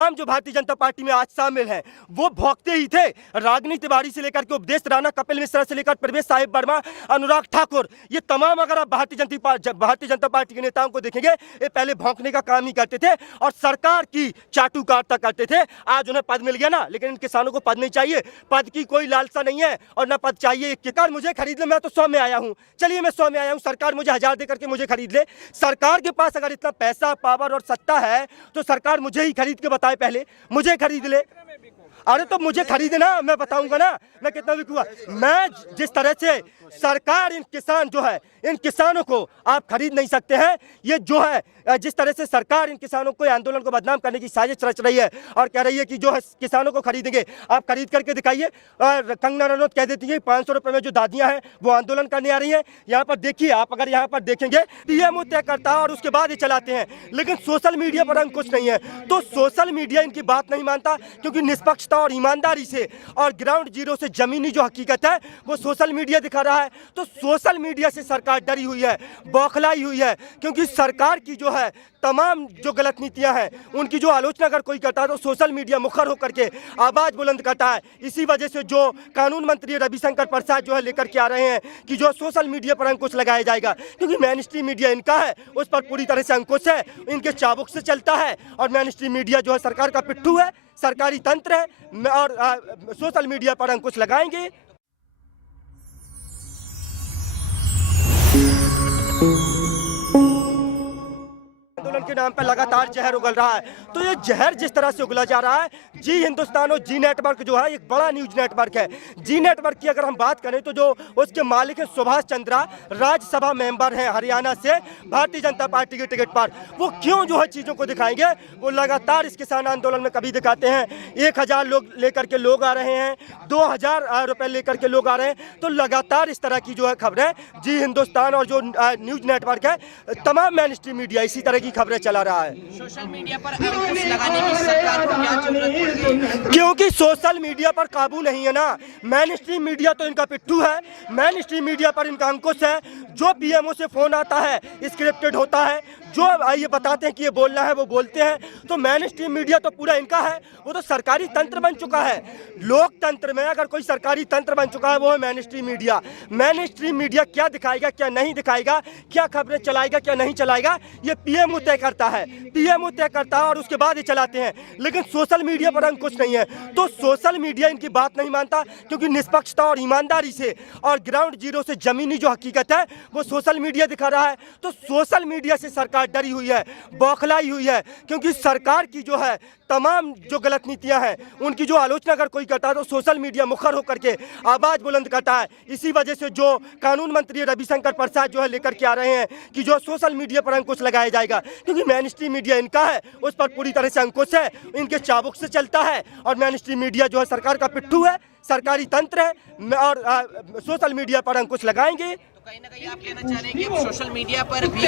हम जो भारतीय जनता पार्टी में आज शामिल हैं वो भौंकते ही थे। रागिनी तिवारी से लेकर के उपदेश राणा, कपिल मिश्रा से लेकर प्रवेश साहिब वर्मा, अनुराग ठाकुर, ये तमाम अगर आप भारतीय जनता पार्टी के नेताओं को देखेंगे, ये पहले भौंकने का काम ही करते थे और सरकार की चाटुकारिता करते थे। आज उन्हें पद मिल गया ना, लेकिन इन किसानों को पद नहीं चाहिए, पद की कोई लालसा नहीं है और न पद चाहिए। सरकार मुझे खरीद ले, मैं तो 100 में आया हूँ, चलिए मैं 100 में आया हूँ, सरकार मुझे 1000 दे करके मुझे खरीद ले। सरकार के पास अगर इतना पैसा, पावर और सत्ता है तो सरकार मुझे ही खरीद के बताए, पहले मुझे खरीद ले। अरे तो मुझे खरीदना, मैं बताऊंगा ना मैं कितना बिकूंगा। मैं जिस तरह से सरकार इन किसानों को आप खरीद नहीं सकते हैं। ये जो है जिस तरह से सरकार इन किसानों को, आंदोलन को बदनाम करने की साजिश रच रही है और कह रही है कि जो है किसानों को खरीदेंगे, आप खरीद करके दिखाइए। और कंगना रनौत कह देती है 500 रुपए में जो दादियां हैं वो आंदोलन करने आ रही हैं। यहाँ पर देखिए, आप अगर यहाँ पर देखेंगे पीएमओ तय करता है और उसके बाद ये चलाते हैं, लेकिन सोशल मीडिया पर अंकुश नहीं है। तो सोशल मीडिया इनकी बात नहीं मानता, क्योंकि निष्पक्षता और ईमानदारी से और ग्राउंड जीरो से जमीनी जो हकीकत है वो सोशल मीडिया दिखा रहा है। तो सोशल मीडिया से सरकार डरी हुई है, बौखलाई हुई है, क्योंकि सरकार की जो है तमाम जो गलत नीतियां हैं उनकी जो आलोचना अगर कोई करता है तो सोशल मीडिया मुखर होकर के आवाज बुलंद करता है। इसी वजह से जो कानून मंत्री रविशंकर प्रसाद जो है लेकर के आ रहे हैं कि जो सोशल मीडिया पर अंकुश लगाया जाएगा, क्योंकि मेन स्ट्रीम मीडिया इनका है, उस पर पूरी तरह से अंकुश है, इनके चाबुक से चलता है। और मेन स्ट्रीम मीडिया जो है सरकार का पिट्ठू है, सरकारी तंत्र है और सोशल मीडिया पर अंकुश लगाएंगे। आंदोलन के नाम पर लगातार जहर उगल रहा है। तो ये जहर जिस तरह से उगला जा रहा है, जी हिंदुस्तान और जी नेटवर्क जो है एक बड़ा न्यूज नेटवर्क है। जी नेटवर्क की अगर हम बात करें तो जो उसके मालिक है सुभाष चंद्रा, राज्यसभा मेंबर हैं हरियाणा से भारतीय जनता पार्टी के टिकट पर। वो क्यों जो है चीज़ों को दिखाएंगे, वो लगातार इस किसान आंदोलन में कभी दिखाते हैं 1000 लोग लेकर के लोग आ रहे हैं, 2000 रुपए लेकर के लोग आ रहे हैं। तो लगातार इस तरह की जो है खबरें जी हिंदुस्तान और जो न्यूज नेटवर्क है, तमाम मेन स्ट्रीम मीडिया इसी तरह की खबरें चला रहा है। सोशल मीडिया पर अंकुश लगाने की सरकार को क्या जरूरत पड़ गई? क्योंकि सोशल मीडिया पर काबू नहीं है ना। मेन स्ट्रीम मीडिया तो इनका पिट्ठू है, मेन स्ट्रीम मीडिया पर इनका अंकुश है। जो पीएमओ से फोन आता है स्क्रिप्टेड होता है, जो ये बताते हैं कि ये बोलना है वो बोलते हैं। तो मेन स्ट्रीम मीडिया तो पूरा इनका है, वो तो सरकारी तंत्र बन चुका है। लोकतंत्र में अगर कोई सरकारी तंत्र बन चुका है वो है main stream media. Main stream media क्या दिखाएगा, क्या नहीं दिखाएगा, क्या खबरें चलाएगा, क्या नहीं चलाएगा, ये पीएमओ तय करता है। पीएमओ तय करता है और उसके बाद ये चलाते हैं, लेकिन सोशल मीडिया पर अंकुश नहीं है। तो सोशल मीडिया इनकी बात नहीं मानता, क्योंकि निष्पक्षता और ईमानदारी से और ग्राउंड जीरो से जमीनी जो हकीकत है वो सोशल मीडिया दिखा रहा है। तो सोशल मीडिया से सरकार डरी हुई है, बौखलाई हुई है, क्योंकि सरकार की जो है तमाम जो गलत नीतियां हैं उनकी जो आलोचना अगर कोई करता है तो सोशल मीडिया मुखर होकर के आवाज बुलंद करता है। इसी वजह से जो कानून मंत्री रविशंकर प्रसाद जो है लेकर के आ रहे हैं कि जो सोशल मीडिया पर अंकुश लगाया जाएगा, क्योंकि मेन स्ट्रीम मीडिया इनका है, उस पर पूरी तरह से अंकुश है, इनके चाबुक से चलता है। और मेन स्ट्रीम मीडिया जो है सरकार का पिट्ठू है, सरकारी तंत्र है और सोशल मीडिया पर अंकुश लगाएंगे। कहीं ना कहीं आप कहना चाह रहे हैं कि सोशल मीडिया पर भी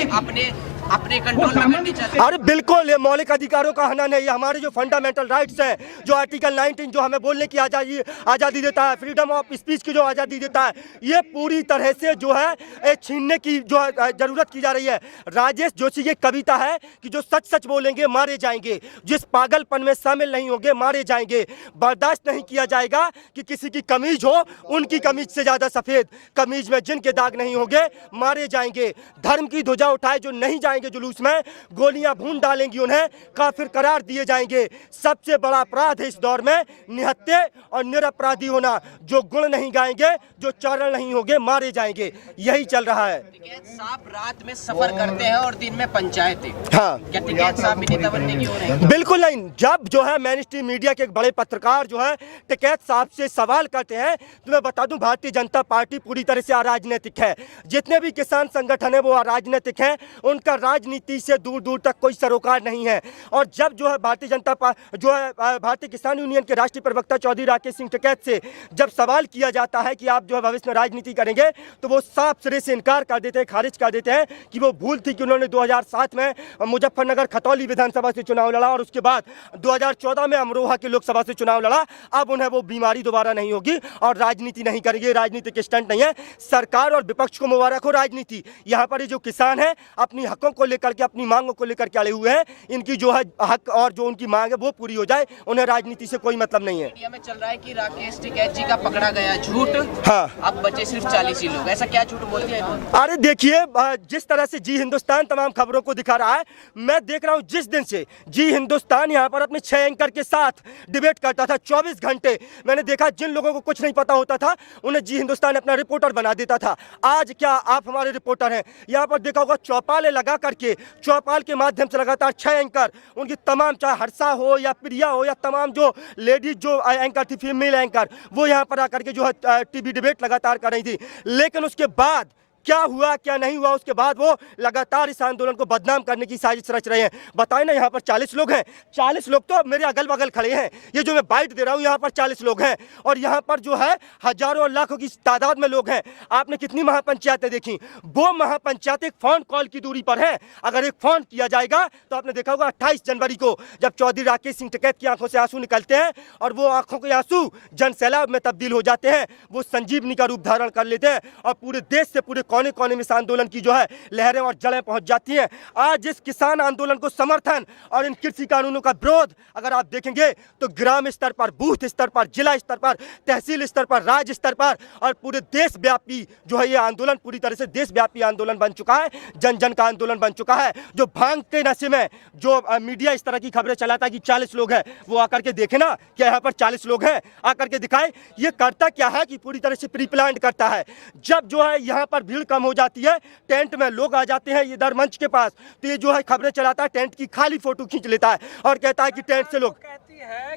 अपने कंट्रोल में करनी चाहिए। अरे बिल्कुल, ये मौलिक अधिकारों का हनन है। ये हमारे जो फंडामेंटल राइट्स हैं, जो आर्टिकल 19 जो हमें बोलने की आज़ादी देता है, फ्रीडम ऑफ स्पीच की जो आज़ादी देता है, ये पूरी तरह से जो है छीनने की जो जरूरत की जा रही है। राजेश जोशी की कविता है कि जो सच सच बोलेंगे मारे जाएंगे, जिस पागलपन में शामिल नहीं होंगे मारे जाएंगे। बर्दाश्त नहीं किया जाएगा कि किसी की कमीज हो उनकी कमीज से ज्यादा सफेद, कमीज में जिनके दाग नहीं होंगे मारे जाएंगे। धर्म की ध्वजा उठाए जो नहीं जाएंगे जुलूस में, गोलियां भून डालेंगी उन्हें, काफिर करार दिए जाएंगे। सबसे बड़ा अपराध है इस दौर में निहत्थे और निरपराधी होना। जो गुण नहीं गाएंगे, जो चरण नहीं होंगे मारे जाएंगे। यही चल रहा है। टिकैत साहब रात में सफर करते हैं और दिन में पंचायतें। हाँ, क्या टिकैत साहब भी नेता बनने की हो रहे हैं? बिल्कुल नहीं। जब जो है मेन स्ट्रीम मीडिया के एक बड़े पत्रकार जो है टिकैत साहब से सवाल करते हैं, तो मैं बता दूं भारतीय जनता पार्टी पूरी तरह से अराजनीतिक है। जितने भी किसान संगठन है वो अराजनीतिक हैं, उनका राजनीति से दूर दूर तक कोई सरोकार नहीं है। और जब जो है भारतीय किसान यूनियन के राष्ट्रीय प्रवक्ता चौधरी राकेश सिंह टिकैत से जब सवाल किया जाता है कि आप जो है भविष्य में राजनीति करेंगे, तो वो साफ सिरे से इनकार कर देते हैं, खारिज कर देते हैं कि वो भूल थी कि उन्होंने 2007 में मुजफ्फरनगर खतौली विधानसभा से चुनाव लड़ा और उसके बाद 2014 में अमरोहा की लोकसभा से चुनाव लड़ा। अब उन्हें वो बीमारी दोबारा नहीं होगी और राजनीति नहीं करेंगे। राजनीतिक स्टंट नहीं है। सरकार और पक्ष को मुबारक हो राजनीति। यहाँ पर ये जो किसान हैं अपनी हकों को लेकर के, अपनी मांगों को लेकर के अड़े हुए हैं। इनकी जो है हक और जो उनकी मांग है वो पूरी हो जाए, उन्हें राजनीति से कोई मतलब नहीं है। मीडिया में चल रहा है कि राकेश टिकैत जी का पकड़ा गया, झूठ। हाँ, अब बचे सिर्फ 40 ही लोग, ऐसा क्या झूठ बोल दिया इन्होंने? अरे देखिए, जिस तरह से जी हिंदुस्तान तमाम खबरों को दिखा रहा है, मैं देख रहा हूं जिस दिन से जी हिंदुस्तान यहां पर अपने 6 एंकर के साथ डिबेट करता था 24 घंटे, मैंने देखा जिन लोगों को कुछ नहीं पता होता था उन्हें जी हिंदुस्तान अपना रिपोर्टर बना देता था। आज क्या आप हमारे रिपोर्टर हैं? यहां पर देखा होगा चौपाले लगा करके, चौपाल के माध्यम से लगातार 6 एंकर, उनकी तमाम, चाहे हर्षा हो या प्रिया हो या तमाम जो लेडीज जो एंकर थी, फीमेल एंकर, वो यहाँ पर आकर के जो है टीवी डिबेट लगातार कर रही थी। लेकिन उसके बाद क्या हुआ क्या नहीं हुआ, उसके बाद वो लगातार इस आंदोलन को बदनाम करने की साजिश रच रहे हैं। बताएं ना, यहाँ पर 40 लोग हैं, 40 लोग तो मेरे अगल बगल खड़े हैं, ये जो मैं बाइट दे रहा हूँ यहाँ पर 40 लोग हैं, और यहाँ पर जो है हजारों और लाखों की तादाद में लोग हैं। आपने कितनी महापंचायतें देखी? वो महापंचायत एक फोन कॉल की दूरी पर है। अगर एक फोन किया जाएगा तो आपने देखा होगा 28 जनवरी को जब चौधरी राकेश सिंह टिकैत की आंखों से आंसू निकलते हैं और वो आंखों के आंसू जन सैलाब में तब्दील हो जाते हैं, वो संजीवनी का रूप धारण कर लेते हैं और पूरे देश से पूरे कोने कोने में इस आंदोलन की जो है लहरें और जड़ें पहुंच जाती हैं। आज इस किसान आंदोलन को समर्थन और इन कृषि कानूनों का विरोध अगर आप देखेंगे तो ग्राम स्तर पर, बूथ स्तर पर, जिला स्तर पर, तहसील स्तर पर, राज्य स्तर पर और पूरे देशव्यापी जो है ये आंदोलन पूरी तरह से देशव्यापी आंदोलन बन चुका है, जन जन का आंदोलन बन चुका है। जो भांग के नशे में जो मीडिया इस तरह की खबरें चलाता है कि 40 लोग हैं, वो आकर के देखे ना क्या यहाँ पर 40 लोग हैं, आकर के दिखाए। ये करता क्या है कि पूरी तरह से प्री प्लान करता है। जब जो है यहाँ पर भीड़ कम हो जाती है, टेंट में लोग आ जाते हैं इधर मंच के पास, तो ये जो है खबरें चलाता है, टेंट की खाली फोटो खींच लेता है और कहता है कि टेंट से लोग है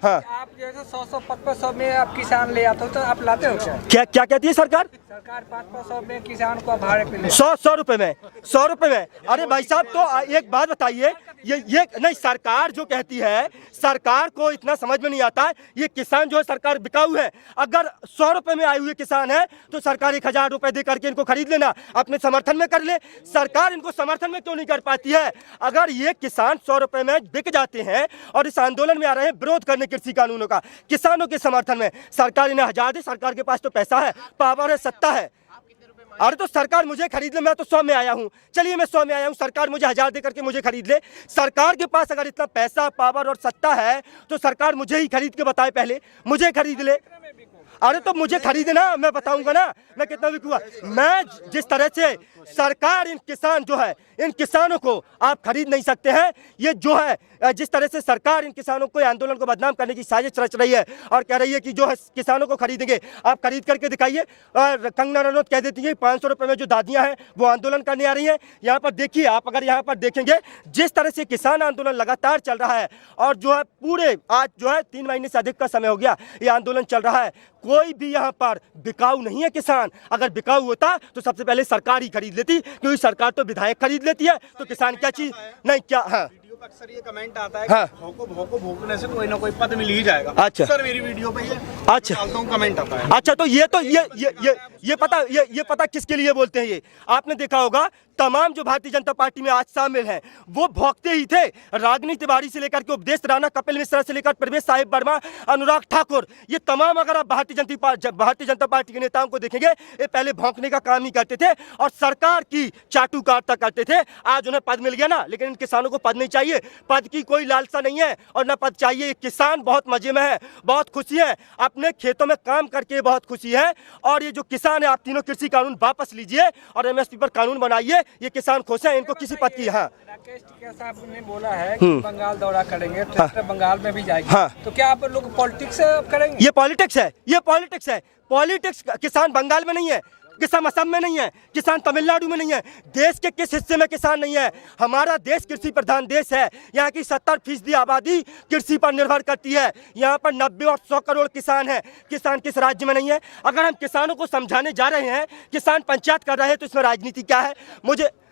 हाँ। कि आप जैसे 100 500 में आप किसान ले आते हो तो आप लाते हो क्या क्या कहती है सरकार? सरकार 500 में किसान को भाड़े पे ले 100 रुपए में, 100 रुपए में। अरे भाई साहब, तो एक बात बताइए, ये नहीं, सरकार जो कहती है, सरकार को इतना समझ में नहीं आता है, ये किसान जो है सरकार बिकाऊ है। अगर 100 रुपए में आए हुए किसान है तो सरकार 1000 रुपए दे करके इनको खरीद लेना, अपने समर्थन में कर ले। सरकार इनको समर्थन में क्यों नहीं कर पाती है? अगर ये किसान 100 रुपए में बिक जाते हैं और इस आंदोलन में आ रहे हैं विरोध करने कृषि कानूनों का, किसानों के समर्थन में, सरकार इन्हें 1000 दे, सरकार के पास तो पैसा है, पावर है, सत्ता है। अरे तो सरकार मुझे खरीद ले, मैं तो 100 में आया हूँ, चलिए मैं 100 में आया हूँ, सरकार मुझे 1000 दे करके मुझे खरीद ले। सरकार के पास अगर इतना पैसा, पावर और सत्ता है तो सरकार मुझे ही खरीद के बताए, पहले मुझे खरीद ले। अरे तो मुझे खरीदना, मैं बताऊंगा ना मैं कितना बिकूंगा। मैं जिस तरह से सरकार इन किसान जो है, इन किसानों को आप खरीद नहीं सकते हैं। ये जो है जिस तरह से सरकार इन किसानों को, आंदोलन को बदनाम करने की साजिश रच रही है और कह रही है कि जो है किसानों को खरीदेंगे, आप खरीद करके दिखाइए। और कंगना रनौत कह देती है 500 रुपए में जो दादियां हैं वो आंदोलन करने आ रही हैं। यहाँ पर देखिए, आप अगर यहाँ पर देखेंगे जिस तरह से किसान आंदोलन लगातार चल रहा है और जो है पूरे आज जो है 3 महीने से अधिक का समय हो गया ये आंदोलन चल रहा है, कोई भी यहाँ पर बिकाऊ नहीं है किसान। अगर बिकाऊ होता तो सबसे पहले सरकार ही खरीद लेती, क्योंकि सरकार तो विधायक खरीद लेती है, तो किसान क्या चीज नहीं क्या। हाँ, अक्सर ये कमेंट आता है हाँ। कि भोको भोकने से कोई ना कोई पद मिल ही जाएगा। अच्छा सर, मेरी वीडियो पे ये अच्छा डालता हूं, कमेंट आता है। अच्छा, तो ये पता किसके लिए बोलते हैं? ये आपने देखा होगा तमाम जो भारतीय जनता पार्टी में आज शामिल हैं वो भौंकते ही थे। रागिनी तिवारी से लेकर के उपदेश राणा, कपिल मिश्रा से लेकर प्रवेश साहिब वर्मा, अनुराग ठाकुर, ये तमाम अगर आप भारतीय जनता पार्टी के नेताओं को देखेंगे, ये पहले भौंकने का काम ही करते थे और सरकार की चाटुकारिता करते थे। आज उन्हें पद मिल गया ना, लेकिन इन किसानों को पद नहीं चाहिए, पद की कोई लालसा नहीं है और ना पद चाहिए। ये किसान बहुत मजे में है, बहुत खुशी है, अपने खेतों में काम करके बहुत खुशी है। और ये जो किसान है, आप तीनों कृषि कानून वापस लीजिए और MSP पर कानून बनाइए, ये किसान खुश है, इनको किसी पद की। हाँ, राकेश टिकैत साहब ने बोला है कि बंगाल दौरा करेंगे, तो बंगाल में भी जाएंगे। हाँ। तो क्या आप लोग पॉलिटिक्स करेंगे? ये पॉलिटिक्स है, ये पॉलिटिक्स है। पॉलिटिक्स, किसान बंगाल में नहीं है, किसान असम में नहीं है, किसान तमिलनाडु में नहीं है, देश के किस हिस्से में किसान नहीं है। हमारा देश कृषि प्रधान देश है, यहाँ की 70% आबादी कृषि पर निर्भर करती है। यहाँ पर 90 और 100 करोड़ किसान हैं। किसान किस राज्य में नहीं है? अगर हम किसानों को समझाने जा रहे हैं, किसान पंचायत कर रहे हैं, तो इसमें राजनीति क्या है?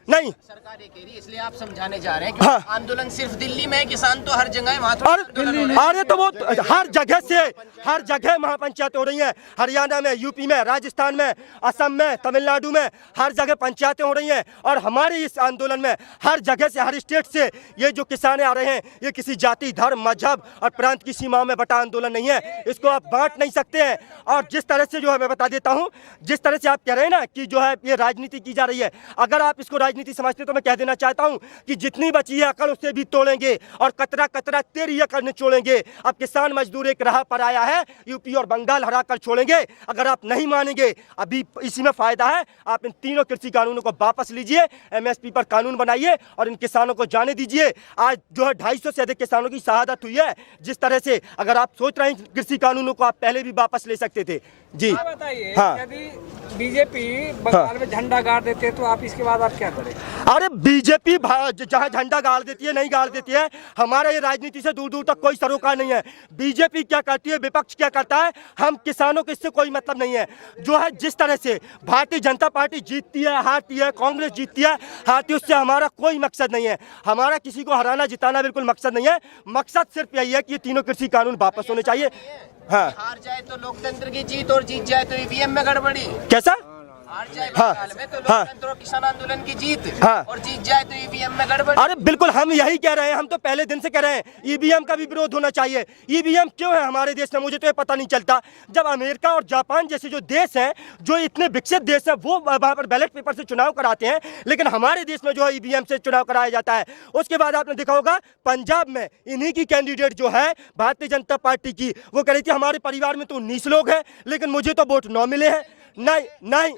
नहीं। सरकार ये कह रही है, इसलिए आप समझाने जा रहे हैं कि हाँ। आंदोलन सिर्फ दिल्ली में है, किसान तो हर जगह है, वहाँ तो आंदोलन हो रहा है। अरे तो वो हर जगह महापंचायत हो रही हैं। हरियाणा में, यूपी में, राजस्थान में, असम में, तमिलनाडु में, हर जगह पंचायतें हो रही हैं। और हमारे इस आंदोलन में हर जगह से, हर स्टेट से ये जो किसान आ रहे हैं, ये किसी जाति, धर्म, मजहब और प्रांत की सीमाओं में बटा आंदोलन नहीं है। इसको आप बांट नहीं सकते हैं। और जिस तरह से जो है, मैं बता देता हूँ, जिस तरह से आप कह रहे हैं ना कि जो है ये राजनीति की जा रही है, अगर आप इसको राजनीति समझते तो मैं कह देना चाहता हूँ कि जितनी बची है अकड़ उससे भी तोड़ेंगे और कतरा कतरा तेरी अकड़ निचोड़ेंगे। अब किसान मजदूर एक राह पर आया है, यूपी और बंगाल हरा कर छोड़ेंगे। अगर आप नहीं मानेंगे, अभी इसी में फायदा है, आप इन तीनों कृषि कानूनों को वापस लीजिए, एमएसपी पर कानून बनाइए और इन किसानों को जाने दीजिए। आज जो है 250 से अधिक किसानों की शहादत हुई है। जिस तरह से अगर आप सोच रहे हैं कृषि कानूनों को आप पहले भी वापस ले सकते थे। जी बताइए, हाँ। यदि बीजेपी बंगाल में झंडा गाड़ देते हैं तो आप इसके बाद आप क्या करें? अरे बीजेपी जहाँ झंडा गाड़ देती है, नहीं गाड़ देती है, हमारे ये राजनीति से दूर दूर तक कोई सरोकार नहीं है। बीजेपी क्या करती है, विपक्ष क्या करता है, हम किसानों को इससे कोई मतलब नहीं है। जो है जिस तरह से भारतीय जनता पार्टी जीतती है, हारती है, कांग्रेस जीतती है, हारती है, उससे हमारा कोई मकसद नहीं है। हमारा किसी को हराना जिताना बिल्कुल मकसद नहीं है। मकसद सिर्फ यही है कि ये तीनों कृषि कानून वापस होने चाहिए। हाँ, हार जाए तो लोकतंत्र की जीत और जीत जाए तो ईवीएम में गड़बड़ी। कैसा? हार जाए हाँ। बंगाल में तो हाँ। लोकतंत्र और किसान आंदोलन की जीत, हाँ। और जीत जाए तो ईवीएम में गड़बड़ी। अरे बिल्कुल, हम यही कह रहे हैं। हम तो पहले दिन से कह रहे हैं ईवीएम का भी विरोध होना चाहिए। ईवीएम क्यों है हमारे देश में, मुझे तो ये पता नहीं चलता। जब अमेरिका और जापान जैसे जो देश हैं, जो इतने विकसित देश हैं, वो वहाँ पर बैलेट पेपर से चुनाव कराते हैं, लेकिन हमारे देश में जो है ईवीएम से चुनाव कराया जाता है। उसके बाद आपने देखा होगा पंजाब में इन्हीं की कैंडिडेट जो है भारतीय जनता पार्टी की, वो कह रही थी हमारे परिवार में तो 19 लोग हैं, लेकिन मुझे तो वोट 9 मिले हैं। नहीं नहीं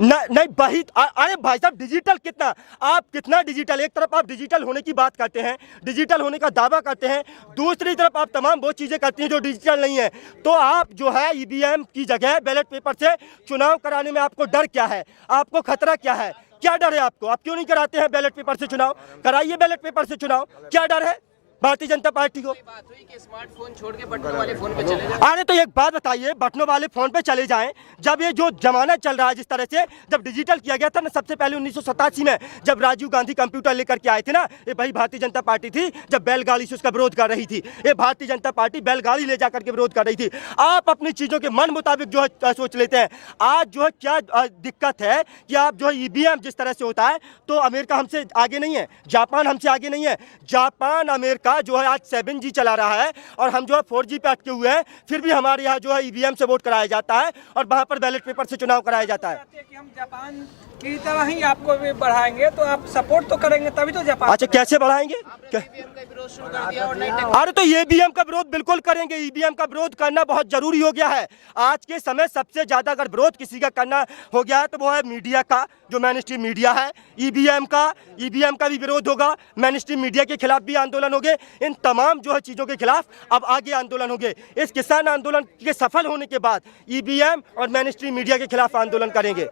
नहीं वही। अरे भाई साहब, डिजिटल कितना, आप कितना डिजिटल, एक तरफ आप डिजिटल होने की बात करते हैं, डिजिटल होने का दावा करते हैं, दूसरी तरफ आप तमाम वो चीजें करती हैं जो डिजिटल नहीं है। तो आप जो है ईवीएम की जगह बैलेट पेपर से चुनाव कराने में आपको डर क्या है, आपको खतरा क्या है, क्या डर है आपको? आप क्यों नहीं कराते हैं बैलेट पेपर से चुनाव? कराइए बैलेट पेपर से चुनाव, क्या डर है भारतीय जनता पार्टी को? बात हुई कि स्मार्टफोन छोड़ के बटनों वाले फोन पे चले जाए। अरे तो एक बात बताइए, बटनों वाले फोन पे चले जाएं। जब ये जो जमाना चल रहा है, जिस तरह से जब डिजिटल किया गया था ना, सबसे पहले 1987 में जब राजीव गांधी कंप्यूटर लेकर के आए थे ना, ये भाई भारतीय जनता पार्टी थी। जब बैलगाड़ी से उसका विरोध कर रही थी, ये भारतीय जनता पार्टी बैलगाड़ी ले जाकर के विरोध कर रही थी। आप अपनी चीजों के मन मुताबिक जो है सोच लेते हैं। आज जो है क्या दिक्कत है कि आप जो है ईवीएम जिस तरह से होता है, तो अमेरिका हमसे आगे नहीं है, जापान हमसे आगे नहीं है। जापान अमेरिका जो है आज 7G चला रहा है और हम जो है 4G पे अटके हुए हैं, फिर भी हमारे यहाँ जो है ईवीएम से वोट कराया जाता है और वहाँ पर बैलेट पेपर से चुनाव कराया जाता है। कि हम जापान की तरह ही आपको भी बढ़ाएंगे, तो आप सपोर्ट तो करेंगे तभी तो जापान। अच्छा, कैसे बढ़ाएंगे? ईवीएम का विरोध शुरू कर दिया और नई अरे तो ईवीएम का विरोध बिल्कुल करेंगे। ईवीएम का विरोध करना बहुत जरूरी हो गया है आज के समय। सबसे ज्यादा अगर विरोध किसी का करना हो गया है तो वो है मीडिया का, जो मेन स्ट्रीम मीडिया है। ईवीएम का भी विरोध होगा, मेन स्ट्रीम मीडिया के खिलाफ भी आंदोलन होंगे। इन तमाम जो है चीजों के खिलाफ अब आगे आंदोलन होंगे। इस किसान आंदोलन के सफल होने के बाद ईवीएम और मेन स्ट्रीम मीडिया के खिलाफ आंदोलन करेंगे।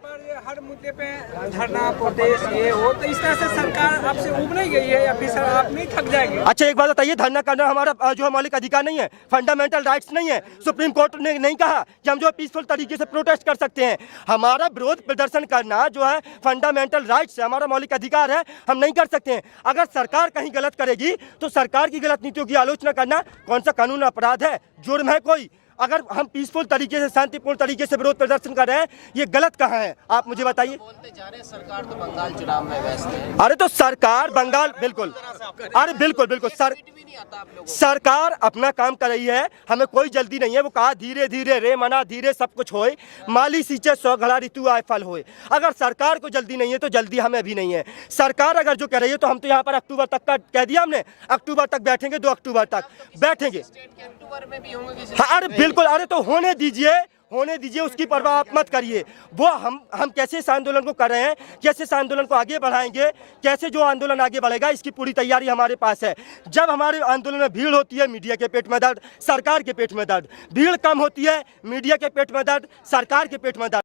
हर मुद्दे पे धरना, प्रोटेस्ट ये हो, तो इस तरह से सरकार आपसे उब नहीं गई है या फिर सर आप नहीं थक जाएंगे? अच्छा एक बात बताइए, धरना करना हमारा जो है मौलिक अधिकार नहीं है, फंडामेंटल राइट्स नहीं है? सुप्रीम कोर्ट ने नहीं कहा कि हम जो पीसफुल तरीके से प्रोटेस्ट कर सकते हैं? हमारा विरोध प्रदर्शन करना जो है फंडामेंटल राइट्स है, हमारा मौलिक अधिकार है, हम नहीं कर सकते हैं। अगर सरकार कहीं गलत करेगी तो सरकार की गलत नीतियों की आलोचना करना कौन सा कानून अपराध है, जुर्म है कोई? अगर हम पीसफुल तरीके से, शांतिपूर्ण तरीके से विरोध प्रदर्शन कर रहे हैं, ये गलत कहाँ है? आप मुझे बताइए। बोलते जा रहे हैं सरकार तो बंगाल चुनाव में व्यस्त है। अरे तो सरकार बंगाल, बिल्कुल, अरे बिल्कुल बिल्कुल सरकार अपना काम कर रही है, हमें कोई जल्दी नहीं है। वो कहा धीरे धीरे रे मना धीरे सब कुछ होए, माली सींचे 100 घड़ा ऋतु आए फल होए। अगर सरकार को जल्दी नहीं है तो जल्दी हमें भी नहीं है। सरकार अगर जो कह रही है तो हम तो यहाँ पर अक्टूबर तक का कह दिया हमने, अक्टूबर तक बैठेंगे, 2 अक्टूबर तक बैठेंगे। अक्टूबर में भी होंगे किसी। हाँ, अरे बिल्कुल, अरे तो होने दीजिए, उसकी परवाह आप मत करिए। वो हम कैसे इस आंदोलन को कर रहे हैं, कैसे इस आंदोलन को आगे बढ़ाएंगे, कैसे जो आंदोलन आगे बढ़ेगा, इसकी पूरी तैयारी हमारे पास है। जब हमारे आंदोलन में भीड़ होती है, मीडिया के पेट में दर्द, सरकार के पेट में दर्द। भीड़ कम होती है, मीडिया के पेट में दर्द, सरकार के पेट में दर्द।